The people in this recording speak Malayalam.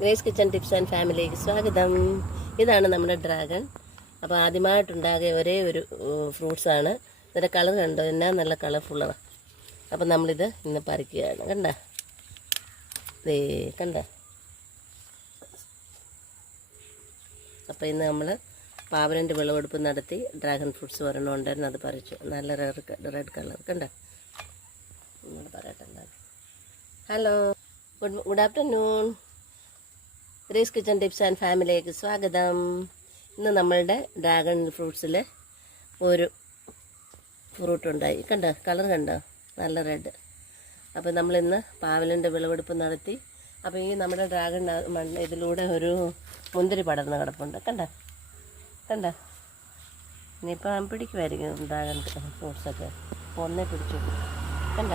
ഗ്രേസ് കിച്ചൺ ടിപ്സ് ആൻഡ് ഫാമിലിക്ക് സ്വാഗതം. ഇതാണ് നമ്മുടെ ഡ്രാഗൺ. അപ്പോൾ ആദ്യമായിട്ടുണ്ടാകിയ ഒരേ ഒരു ഫ്രൂട്ട്സാണ്. ഇതിൻ്റെ കളർ കണ്ടോ, എന്നാ നല്ല കളർഫുള്ളാണ്. അപ്പോൾ നമ്മളിത് ഇന്ന് പറിക്കുകയാണ്. കണ്ട. അപ്പോൾ ഇന്ന് നമ്മൾ പാവലിൻ്റെ വിളവെടുപ്പ് നടത്തി ഡ്രാഗൺ ഫ്രൂട്ട്സ് ഒരെണ്ണം ഉണ്ടായിരുന്നു, അത് പറിച്ചു. നല്ല റെഡ് കളർ കണ്ട. നിങ്ങൾ പറയട്ടെ. Hello, good afternoon. Grace kitchen tips and ഫാമിലിക്ക് സ്വാഗതം. ഇന്ന് നമ്മളുടെ ഡ്രാഗൺ ഫ്രൂട്ട്സിൽ ഒരു ഫ്രൂട്ട് ഉണ്ടായി. കണ്ടോ, കളർ കണ്ടോ, നല്ല റെഡ്. അപ്പോൾ നമ്മളിന്ന് പാവലിൻ്റെ വിളവെടുപ്പ് നടത്തി. അപ്പോൾ ഈ നമ്മുടെ ഡ്രാഗൺ ഇതിലൂടെ ഒരു മുന്തിരി പടർന്ന് കിടപ്പുണ്ട്. കണ്ട. ഇനിയിപ്പോൾ പിടിക്കുമായിരിക്കും ഡ്രാഗൺ ഫ്രൂട്ട്സൊക്കെ. ഒന്നേ പിടിച്ചു. കണ്ട.